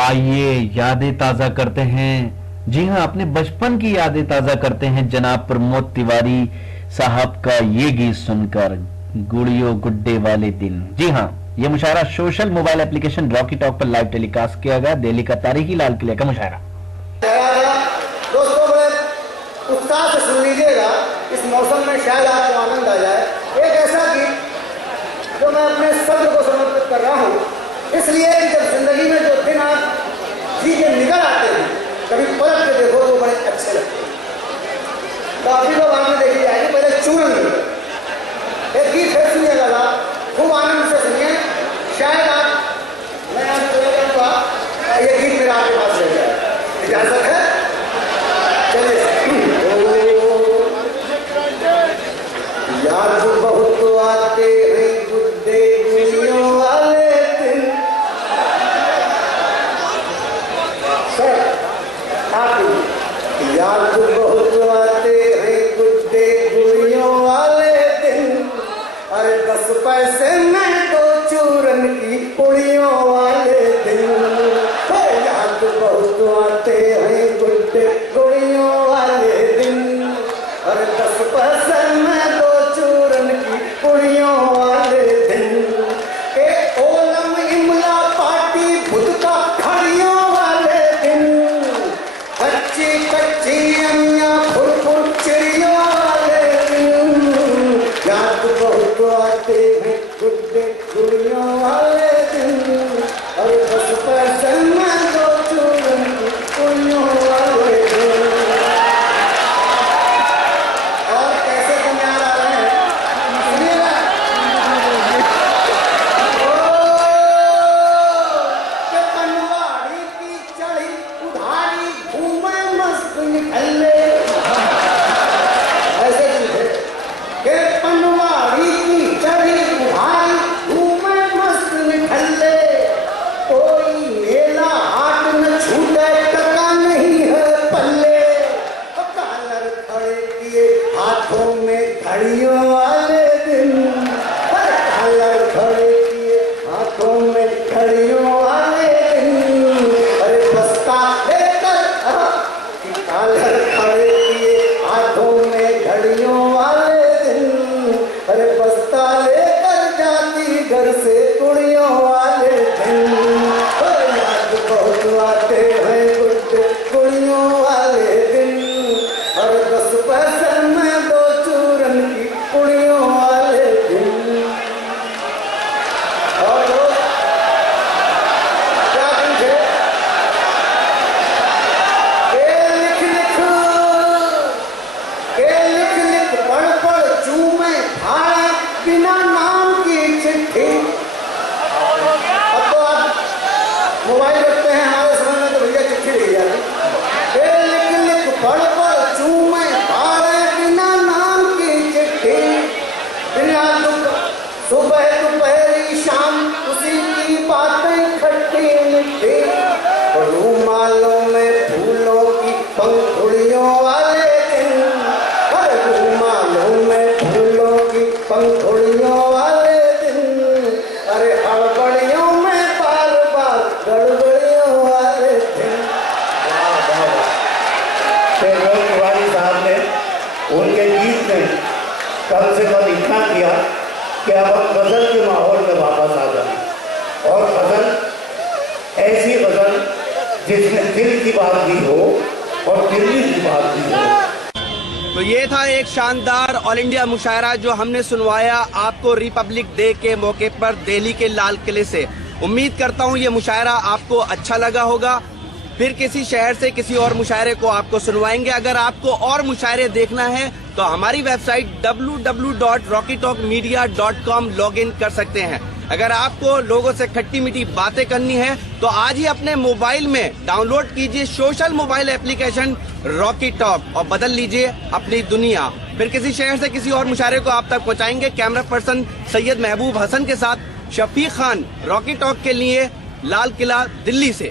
आइए यादें ताजा करते हैं। जी हाँ, अपने बचपन की यादें ताजा करते हैं जनाब प्रमोद तिवारी साहब का ये गीत सुनकर, गुड़ियों गुड्डे वाले दिन। जी हाँ, ये मुशायरा social mobile application Rocky Talk पर लाइव टेलीकास्ट किया गया। दिल्ली का तारीखी लाल किले का मुशायरा। दोस्तों, बड़े उत्साह से सुन लीजिएगा, इस मौसम में शायद आपको आनंद आ जाए। एक ऐसा गीत जो मैं अपने सब्र को समर्पित कर रहा हूँ, इसलिए जब जिंदगी में जो दिन आप जी के निकल आते हैं, कभी पलट के देखो तो बड़े अच्छे लगते हैं। काफी लोग आपने देखी जाएगी, पहले चूरन एक गीत है, सुनिएगा, खूब आनंद से सुनिए। शायद आप, मैं आज चला जाऊंगा, ये गीत मेरा आपके पास रह जाए, इजाजत है? चलिए। याद बहुत आते हैं गुड्डे गुड़ियों वाले दिन। याद बहुत आते हैं गुड्डे गुड़ियों वाले दिन। अरे 10 पैसे में 2 चूरन की पुड़ियों वाले दिन। याद बहुत आते हैं गुड्डे गुड़ियों वाले दिन। अरे 10 पैसे में 2 चूरन की पुड़ियों वाले दिन। ओलम इमला पार्टी भुटका खड़ियों वाले दिन। कच्ची कच्ची अमियां फुल चिड़ियों वाले दिन। याद बहुत आते हैं गुड्डे गुड़ियों वाले दिन। और 10 पैसे में 2 चूरन की पुड़ियों वाले दिन। और कैसे कन्यार आ रहे हैं, सुनिएगा। के पनवाड़ी की चढ़ी उधारी घूमे मस्त निकले। ऐसे चीज है के पनवाड़ी की चढ़ी उधारी घूमे मस्त निकले। कोई मेला हाट न छूटे, टका नहीं है पल्ले। कॉलर खड़े किए हाथों में घड़ियों वाले दिन। कॉलर खड़े किए हाथों में घड़ियों वाले दिन। अरे बस्ता लेकर कॉलर खड़े किए हाथों में घड़ियों वाले दिन। अरे बस्ता लेकर जाती घर से कुड़ियों वाले दिन। याद बहुत आते हैं गुड्डे गुड़ियों वाले दिन। और 10 पैसे में 2 चूरन की पुड़ियों वाले दिन। और दोस्त, क्या पूछे? लिख लिख पढ़ पढ़ चूमे भाड़े बिना नाम की चिट्ठी। अब तो आप मोबाइल रखते हैं, हमारे समय में तो भैया चिट्ठी लिख जाती। लिख लिख पढ़ पढ़ चूमे भाड़े बिना नाम की चिट्ठी। बिना सुबह दोपहरी शाम उसी की बातें खट्टी मिट्टी। रूमालों में फूलों की पंखुड़ियों वाले दिन। रूमालों में फूलों की पंखुड़ियों वाले दिन। अरे हड़बड़ियों में बार बार गड़बड़ियों वाले दिन। प्रमोद तिवारी साहब ने उनके गीत में कम से कम इतना किया कि अब हम गजल के माहौल में वापस आ जाए। और गजल ऐसी गजल जिसमें दिल की बात भी हो और दिल्ली की बात भी हो। तो ये था एक शानदार ऑल इंडिया मुशायरा जो हमने सुनवाया आपको रिपब्लिक डे के मौके पर दिल्ली के लाल किले से। उम्मीद करता हूँ ये मुशायरा आपको अच्छा लगा होगा। फिर किसी शहर से किसी और मुशायरे को आपको सुनवाएंगे। अगर आपको और मुशायरे देखना है तो हमारी वेबसाइट www.rockytalkmedia.com लॉगिन कर सकते हैं। अगर आपको लोगों से खट्टी मीठी बातें करनी है तो आज ही अपने मोबाइल में डाउनलोड कीजिए social mobile application Rocky talk और बदल लीजिए अपनी दुनिया। फिर किसी शहर से किसी और मुशायरे को आप तक पहुंचाएंगे। कैमरा पर्सन सैयद महबूब हसन के साथ शफीक खान, रॉकी टॉक के लिए, लाल किला, दिल्ली से।